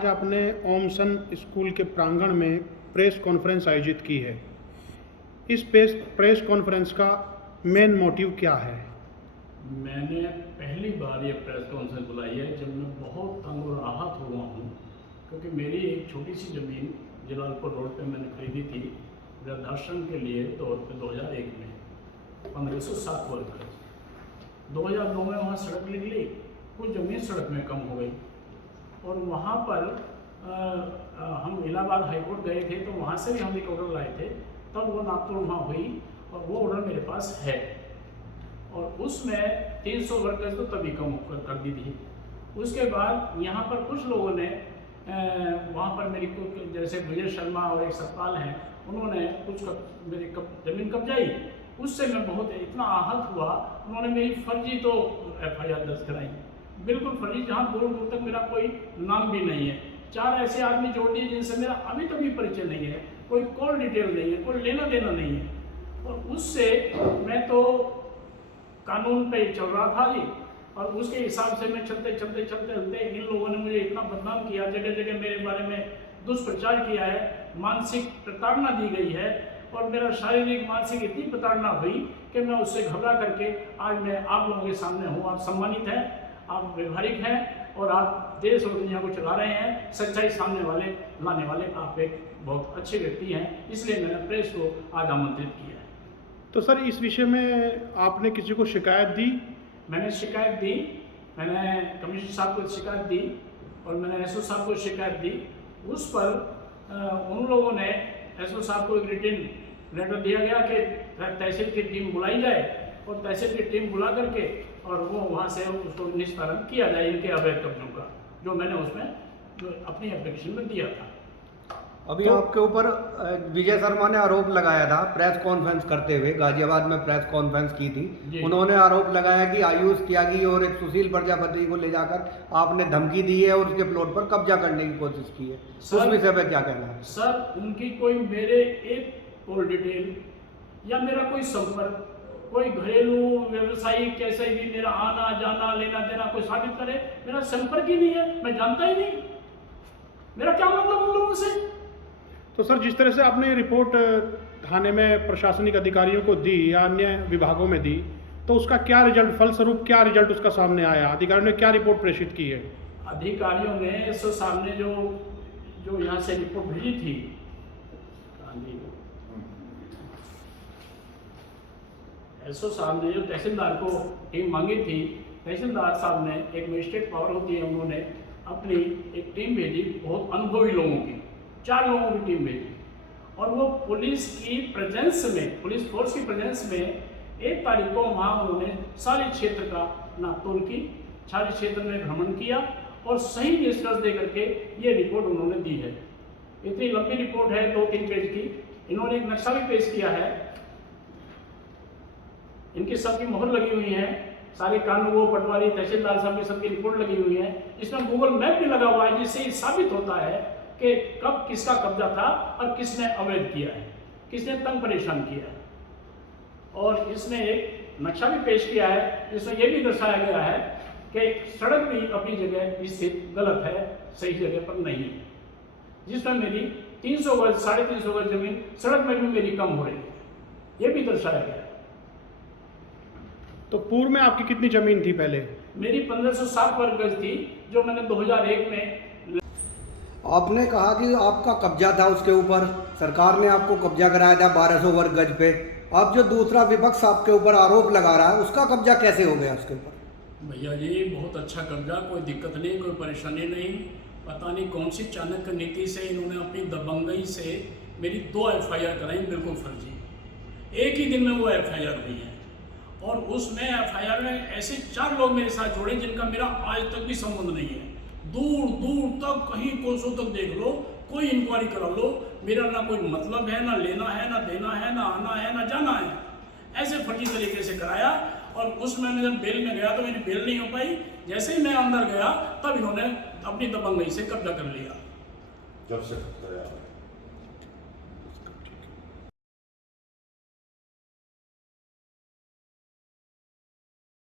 आज आपने ओमसन स्कूल के प्रांगण में प्रेस कॉन्फ्रेंस आयोजित की है। इस प्रेस कॉन्फ्रेंस का मेन मोटिव क्या है? मैंने पहली बार ये प्रेस कॉन्फ्रेंस बुलाई है जब मैं बहुत तंग और आहत हुआ हूँ, क्योंकि मेरी एक छोटी सी ज़मीन जलालपुर रोड पे मैंने खरीदी थी वृद्धाश्रम के लिए तौर पे 2001 में 1507 वर्ग गज। 2002 में वहाँ सड़क निकली, कुछ ज़मीन सड़क में कम हो गई और वहाँ पर हम इलाहाबाद हाईकोर्ट गए थे, तो वहाँ से भी हम एक ऑर्डर लाए थे, तब वो नापतोड़ वहाँ हुई और वो ऑर्डर मेरे पास है और उसमें 300 वर्ग गज तो तभी कम कर दी थी। उसके बाद यहाँ पर कुछ लोगों ने वहाँ पर मेरी कुछ जैसे विजय शर्मा और एक सतपाल हैं, उन्होंने कुछ मेरी ज़मीन कब्जाई। उससे मैं बहुत इतना आहत हुआ, उन्होंने मेरी फर्जी तो FIR दर्ज कराई, बिल्कुल फर्जी, जहाँ दूर दूर तक मेरा कोई नाम भी नहीं है। 4 ऐसे आदमी जोड़ दिए जिनसे मेरा अभी तक भी परिचय नहीं है, कोई कॉल डिटेल नहीं है, कोई लेना देना नहीं है। और उससे मैं तो कानून पे चल रहा था जी, और उसके हिसाब से मैं चलते इन लोगों ने मुझे इतना बदनाम किया, जगह जगह मेरे बारे में दुष्प्रचार किया है, मानसिक प्रताड़ना दी गई है और मेरा शारीरिक मानसिक इतनी प्रताड़ना हुई कि मैं उससे घबरा करके आज मैं आप लोगों के सामने हूँ। आप सम्मानित हैं, आप व्यवहारिक हैं और आप देश और दुनिया को चला रहे हैं, सच्चाई सामने लाने वाले आप एक बहुत अच्छे व्यक्ति हैं, इसलिए मैंने प्रेस को आज आमंत्रित किया है। तो सर, इस विषय में आपने किसी को शिकायत दी? मैंने शिकायत दी, मैंने कमिश्नर साहब को शिकायत दी और मैंने SO साहब को शिकायत दी। उस पर उन लोगों ने SO साहब को एक रिटन लेटर दिया गया कि तहसील की टीम बुलाई जाए और तहसील की टीम बुला करके और वो वहाँ से उसको निस्तारण किया जाए इनके अवैध कब्जों का, जो मैंने उसमें अपनी एप्लीकेशन में दिया था। अभी तो आपके ऊपर विजय शर्मा ने आरोप लगाया था प्रेस कॉन्फ्रेंस करते हुए, गाजियाबाद में प्रेस कॉन्फ्रेंस की थी। उन्होंने आरोप लगाया कि आयुष त्यागी और एक सुशील प्रजापति को ले जाकर आपने धमकी दी है और उसके प्लॉट पर कब्जा करने की कोशिश की है। उस विषय पर क्या कहना है? सर, उनकी कोई मेरे एक कॉल डिटेल या मेरा कोई संपर्क, कोई घरेलू व्यवसायिक कैसे भी मेरा आना जाना लेना देना कोई साबित करे, मेरा संपर्क ही नहीं है, मैं जानता ही नहीं, मेरा क्या मतलब उन लोगों से। तो सर, जिस तरह से आपने रिपोर्ट थाने में प्रशासनिक अधिकारियों को दी या अन्य विभागों में दी, तो उसका क्या रिजल्ट, फलस्वरूप क्या रिजल्ट उसका सामने आया? अधिकारियों ने क्या रिपोर्ट प्रेषित की है? अधिकारियों ने सामने जो यहाँ से रिपोर्ट भेजी थी, SO साहब ने जो तहसीलदार को टीम मांगी थी, तहसीलदार साहब ने, एक मजिस्ट्रेट पावर होती है, उन्होंने अपनी एक टीम भेजी, बहुत अनुभवी लोगों की, 4 लोगों की टीम भेजी और वो पुलिस की प्रेजेंस में, पुलिस फोर्स की प्रेजेंस में 1 तारीख को वहाँ उन्होंने सारे क्षेत्र का नापतोल की, सारे क्षेत्र में भ्रमण किया और सही निष्कर्ष दे करके ये रिपोर्ट उन्होंने दी है। इतनी लंबी रिपोर्ट है, 2-3 पेज की। इन्होंने एक नक्शा भी पेश किया है, इनकी सबकी मोहर लगी हुई है, सारे कानून पटवारी तहसीलदार साहब की सबकी रिपोर्ट लगी हुई है। इसमें गूगल मैप भी लगा हुआ है, जिससे साबित होता है कि कब किसका कब्जा था और किसने अवैध किया है, किसने तंग परेशान किया है। और इसने एक नक्शा भी पेश किया है जिसमें यह भी दर्शाया गया है कि सड़क भी अपनी जगह स्थित गलत है, सही जगह पर नहीं है, जिसमें मेरी 300 गज 350 गज जमीन सड़क में भी मेरी कम हो रही है, ये भी दर्शाया गया है। तो पूर्व में आपकी कितनी जमीन थी पहले? मेरी 1507 वर्ग गज थी, जो मैंने 2001 में। आपने कहा कि आपका कब्जा था उसके ऊपर, सरकार ने आपको कब्जा कराया था 1200 वर्ग गज पे। अब जो दूसरा विपक्ष आपके ऊपर आरोप लगा रहा है, उसका कब्जा कैसे हो गया उसके ऊपर? भैया जी, बहुत अच्छा कब्जा, कोई दिक्कत नहीं, कोई परेशानी नहीं। पता नहीं कौन सी चाणक्य नीति से इन्होंने अपनी दबंगई से मेरी 2 FIR कराई, बिल्कुल फर्जी। एक ही दिन में वो FIR हुई है और उसमें FIR में ऐसे 4 लोग मेरे साथ जुड़े जिनका मेरा आज तक भी संबंध नहीं है। दूर दूर तक, कहीं कोसों तक देख लो, कोई इंक्वायरी करा लो, मेरा ना कोई मतलब है, ना लेना है, ना देना है, ना आना है, ना जाना है। ऐसे फर्जी तरीके से कराया और उसमें मैं जब बेल में गया तो मेरी बेल नहीं हो पाई। जैसे ही मैं अंदर गया तब इन्होंने अपनी दबंगई से कब्जा कर लिया। जब से